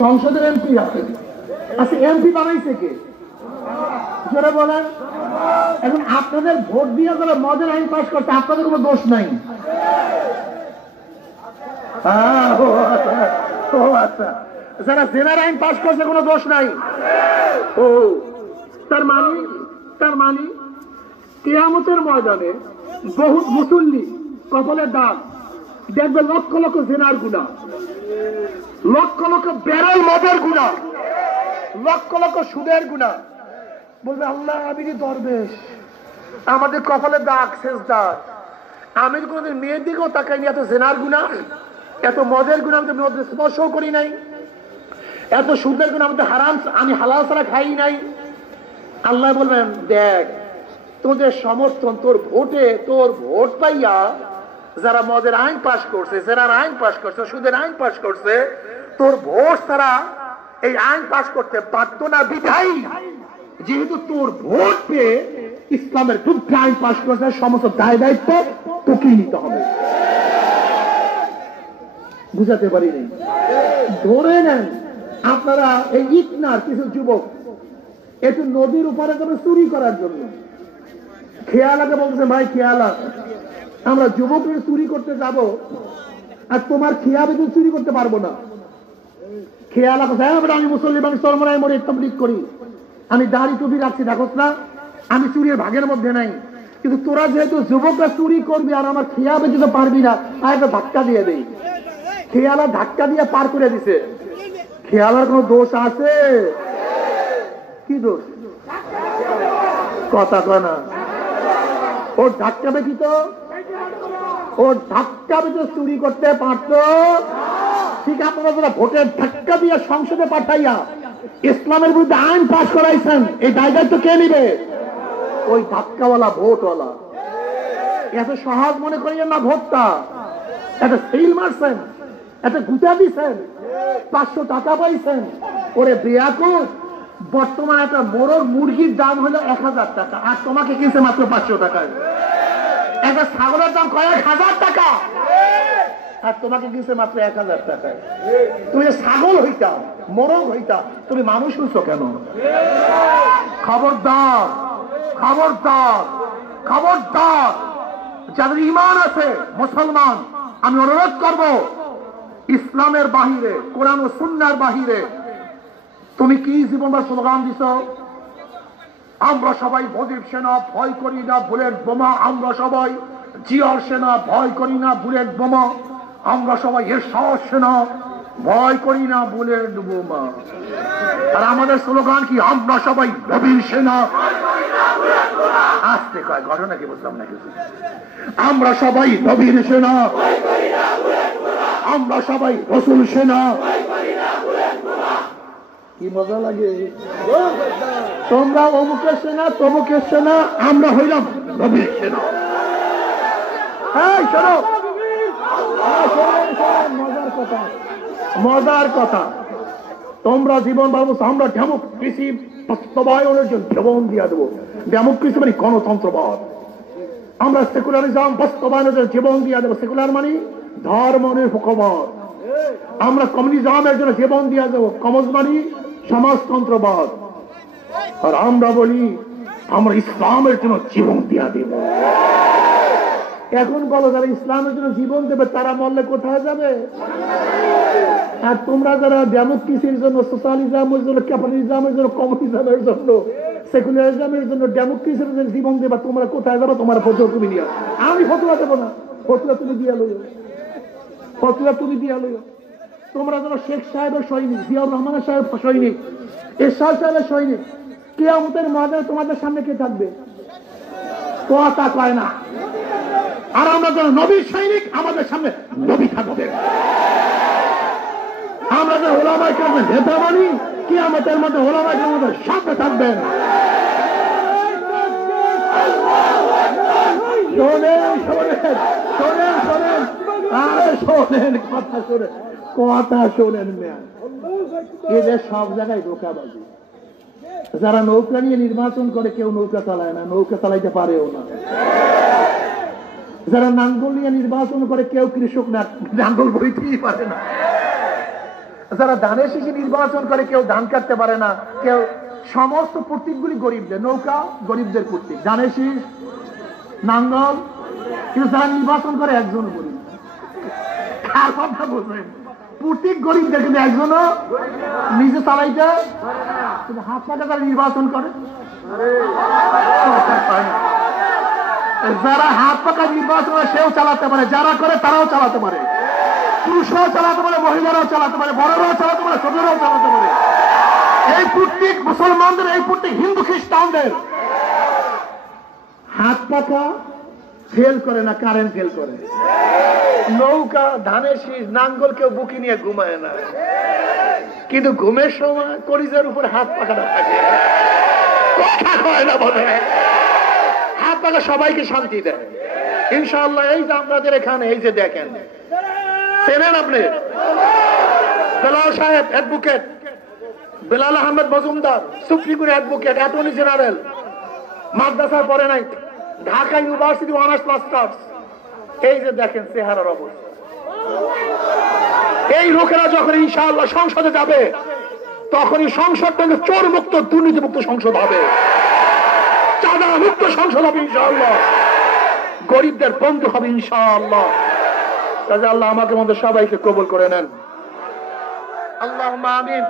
সংসদের এমপি আছে। আচ্ছা, এমপি বানাইছে কে? যারা বলেন, এখন আপনাদের ভোট দিয়ে যারা মদের আইন পাস করছে, আপনাদের কোনো দোষ নাই। আচ্ছা, যারা জেনার আইন পাস করছে কোনো দোষ নাই। ও তার মানে কিয়ামতের ময়দানে বহুত মুসল্লি কপালের দাগ দেখবে, লক্ষ লক্ষ জেনার গুনাহ, লক্ষ লক্ষ ব্যারেল মদের গুনাহ, লক্ষ লক্ষ সুদের গুনাহ। বলবে আল্লাহ, আমি কি দরবেশ, আমাদের কপালে দাগ শেষ দাগ, আমি তো কোনোদিন মেয়ের দিকেও তাকাইনি, এত জেনার গুনাহ, এত মদের গুনাহ আমি তো স্পর্শও করি নাই, এত সুদের গুনাহ আমি হালাল ছাড়া খাই নাই। আল্লাহ বলবেন, দেখ তোদের সমর্থন, তোর ভোট পাইয়া যারা মদের আইন পাশ করছে, জেনার আইন পাশ করছে, সুদের আইন পাশ করছে, তোর ভোট তারা এই আইন পাশ করতে পারত না। বিধায়ী যেহেতু তোর ভোট পেয়ে ইসলামের বিরুদ্ধে আইন পাশ করছে, সমস্ত দায় দায়িত্ব তোকে নিতে হবে। বুঝাতে পারিনি? ধরে নেন আপনারা এই ইকনার কিছু যুবক একটু নদীর উপরে যাবে চুরি করার জন্য, খেয়ালাকে বলতেছে, ভাই খেয়ালা, আমরা যুবক চুরি করতে যাব, আর তোমার খেয়া বেতন চুরি করতে পারবো না। খেয়ালা কথা, আমি মুসলিম, আমি সরমরাই মরে তাবলীগ করি, আমি দাড়ি টুপি রাখছি, দেখোস না আমি চুরির ভাগের মধ্যে নাই, কিন্তু তোরা যেহেতু যুবকরা চুরি করবি আর আমার খেয়া বেতন পারবি না, আর একটা ধাক্কা দিয়ে দেই। খেয়ালা ধাক্কা দিয়ে পার করে দিছে। খেয়ালার কোনো দোষ আছে? কি দোষ? কথা কয় না। ওর ধাক্কা বেশি তো, ওর ধাক্কা বেশি চুরি করতে পারতো। ঠিক আপনারা যারা ভোটের ধাক্কা দিয়ে সংসদে পাঠাইয়া ইসলামের বিরুদ্ধে আইন পাস করাইছেন, এই দায় দায়িত্ব কে নিবে? ওই ধাক্কাওয়ালা ভোটওয়ালা। এত সহজ মনে করিয়েন না ভোটটা। একটা সিল মারছেন, একটা গুতা দিচ্ছেন, 500 টাকা পাইছেন। ওরে বেয়াকুব, বর্তমানে একটা মোরগ মুরগির দাম হলো 1000 টাকা, আর তোমাকে কিনছে মাত্র 500 টাকায়। একটা ছাগলের দাম কয়েক হাজার টাকা, আর তোমাকে কিনছে মাত্র 1000 টাকায়। তুমি ছাগল হইতা, মোরগ হইতা, তুমি মানুষ হইছো কেন? খবরদার, খবরদার, খবরদার, যাদের ঈমান আছে মুসলমান, আমি অনুরোধ করব, ইসলামের বাহিরে, কোরআন ও সুন্নাহর বাহিরে তুমি কি জীবনটা স্লোগান দিছ? আমরা সবাই প্রদীপ সেনা, ভয় করি না বুলেট বোমা। আমরা সবাই জিয়ার সেনা, ভয় করি না বুলেট বোমা। আমরা সবাই এরশাদ সেনা, ভয় করি না বুলেট বোমা। আর আমাদের স্লোগান কি? আমরা সবাই নবীর সেনা। আসতে কয়, ঘটনা কি বুঝলাম না কিছু। আমরা সবাই নবীর সেনা, আমরা সবাই রাসূল সেনা। কি মজা লাগে! তোমরা অমুকের সেনা, তমুকের সেনা, আমরা হইলাম নবীর সেনা। হ্যাঁ, শোনো, মজার কথা, মজার কথা। তোমরা জীবন ভাবো আমরা ডেমোক্রেসি বাস্তবায়নের জন্য জীবন দিয়ে দেবো। ডেমোক্রেসি মানে গণতন্ত্রবাদ। আমরা সেকুলারিজম বাস্তবায়নের জন্য জীবন দিয়ে দেবো। সেকুলার মানে ধর্ম নিরপেক্ষবাদ। আমরা কমিউনিজমের জন্য জীবন দিয়ে দেবো। কমিউনিজম মানে সমাজতন্ত্রবাদ। আর আমরা বলি আমরা ইসলামের জন্য জীবন দিয়ে দেব। এখন বলো, যারা ইসলামের জন্য জীবন দেবে তারা মরলে কোথায় যাবে? আর তোমরা যারা ডেমোক্রেসির জন্য, সোশ্যালিজমের জন্য, ক্যাপিটালিজমের জন্য, কমিউনিজমের জন্য, সেকুলারিজমের জন্য, ডেমোক্রেসির জন্য জীবন দেবা, তোমরা কোথায় যাবে? তোমার ফতোয়া তুমি দিয়া। আমি ফতোয়া দেবো না, ফতোয়া তুমি দিয়া লইও, ফতোয়া তুমি দিয়া লইও। তোমরা যারা শেখ সাহেবের সৈনিক, জিয়াউর রহমানের সাহেব সৈনিক, এরশাদ সাহেবের সৈনিক, কিয়ামতের ময়দানে তোমাদের সামনে কে থাকবে? কথা কয় না। আর আমরা যারা নবীর সৈনিক, আমাদের সামনে নবী থাকবে। আমরা যারা ওলামায়ে কেরামের নেতা মানি, কিয়ামতের মধ্যে ওলামায়ে কেরামের সাথে থাকবেন। শোনেন, শোনেন, শোনেন, শোনেন, আরে শোনেন, কথা শোনেন, কথা শোনেন। এদের সব জায়গায় ধোঁকাবাজি। যারা নৌকা নিয়ে নির্বাচন করে, কেউ নৌকা চালায় না, নৌকা চালাইতে পারেও না। যারা নাঙ্গল নিয়ে নির্বাচন করে, কেউ কৃষক না, নাঙ্গল বইতেই পারে না। যারা ধানের শীষে নির্বাচন করে, কেউ ধান কাটতে পারে না, কেউ, সমস্ত প্রতীকগুলি গরিবদের। নৌকা গরিবদের প্রতীক, ধানের শীষ, নাঙ্গল, কিন্তু যারা নির্বাচন করে একজন গরিব। কার কথা বলছেন? প্রতীক গরিবদের, কিন্তু একজনও নিজে চালাইতে, কিন্তু হাত পাকা যারা নির্বাচন করে, যারা হাত পাকা নির্বাচন করে সেও চালাতে পারে, যারা করে তারাও চালাতে পারে, পুরুষরাও চালাতে পারে, মহিলারাও চালাতে পারে, বড়রাও চালাতে পারে, ছোটরাও চালাতে পারে। এই প্রত্যেক মুসলমানদের, এই প্রত্যেক হিন্দু খ্রিস্টানদের হাত পাকা ফেল করে না, কারেন্ট ফেল করে। নৌকা, ধানের শীষ, নাঙ্গল কেউ বুকি নিয়ে ঘুমায় না, কিন্তু ঘুমের সময় কলিজার উপর হাত পাকাটা থাকে, কথা কয় না বলে। হাত পাকা সবাইকে শান্তি দেয় ইনশাআল্লাহ। এই যে আপনাদের এখানে, এই যে দেখেন, চেনেন আপনি বেলাল সাহেব advocate, Belal Ahmed Majumdar supreme court advocate, attorney general, মাদ্রাসায় পড়ে নাই, ঢাকা ইউনিভার্সিটি অনার্স মাস্টার্স। এই যে দেখেন চেহারার অবস্থা। এই লোকেরা যখন ইনশাআল্লাহ সংসদে যাবে, তখনই সংসদ থেকে চোর মুক্ত, দুর্নীতি মুক্ত সংসদ হবে, চাঁদা মুক্ত সংসদ হবে ইনশাআল্লাহ, গরিবদের বন্ধু হবে ইনশাআল্লাহ। কাজে আল্লাহ আমাকে মধ্যে সবাইকে কবুল করে নেন, আল্লাহুম্মা আমিন।